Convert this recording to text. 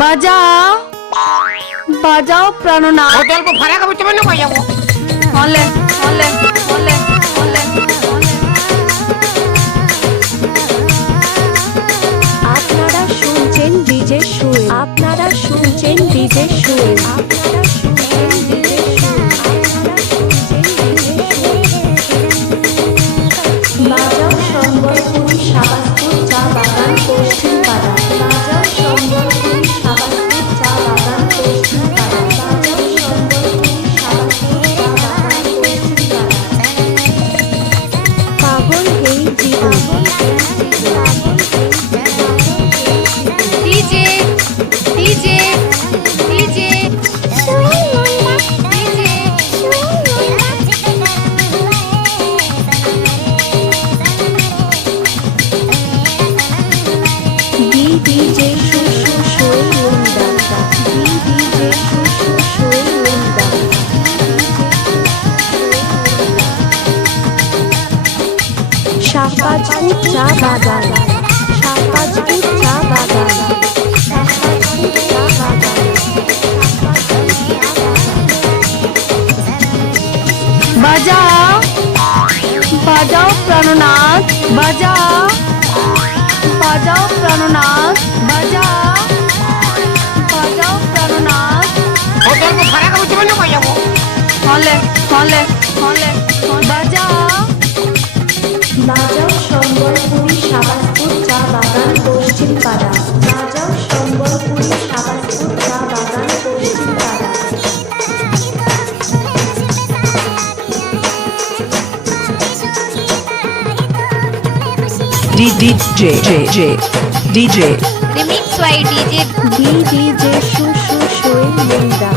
বাজাও বাজাও প্রাণনাথ। হোটেল को भाड़ा का बच्चे में ना पाया वो। হলে হলে হলে হলে। আপনারা শুনছেন ডিজে সুর। আপনারা শুনছেন ডিজে সুর। আপনারা শুনছেন ডিজে সুর। বাজাও সম্বলপুরি শাবাসপুর চা বাগান পশ্চিম পাড়া। বাজাও সম্বলপুরি শাবাসপুর চা বাগান পশ্চিম পাড়া। বাজাও সম্বলপুরি শাবাসপুর চা বাগান পশ্চিম পাড়া। পাগল এই জীবন। ডিজে ডিজে ডিজে ডিজে শুশু শোল লুন্ডা। ডিজে শুশু শোল লুন্ডা। শাহবাজপুর চা বাগান। শাহবাজপুর চা বাগান। শাহবাজপুর চা বাগান। বাজাও বাজাও প্রাণনাথ। বাজাও বাজাও প্রাণনাথ। বাজাও বাজাও প্রাণনাথ। होटल को भाड़ा का बच्चे में ना पाया वो। হলে হলে হলে। বাজাও বাজাও সম্বলপুরি শাবাসপুর চা বাগান পশ্চিম পাড়া। বাজাও সম্বলপুরি শাবাসপুর চা বাগান পশ্চিম পাড়া। DJ remix by DJ DJ শুশু শোল লুন্ডা।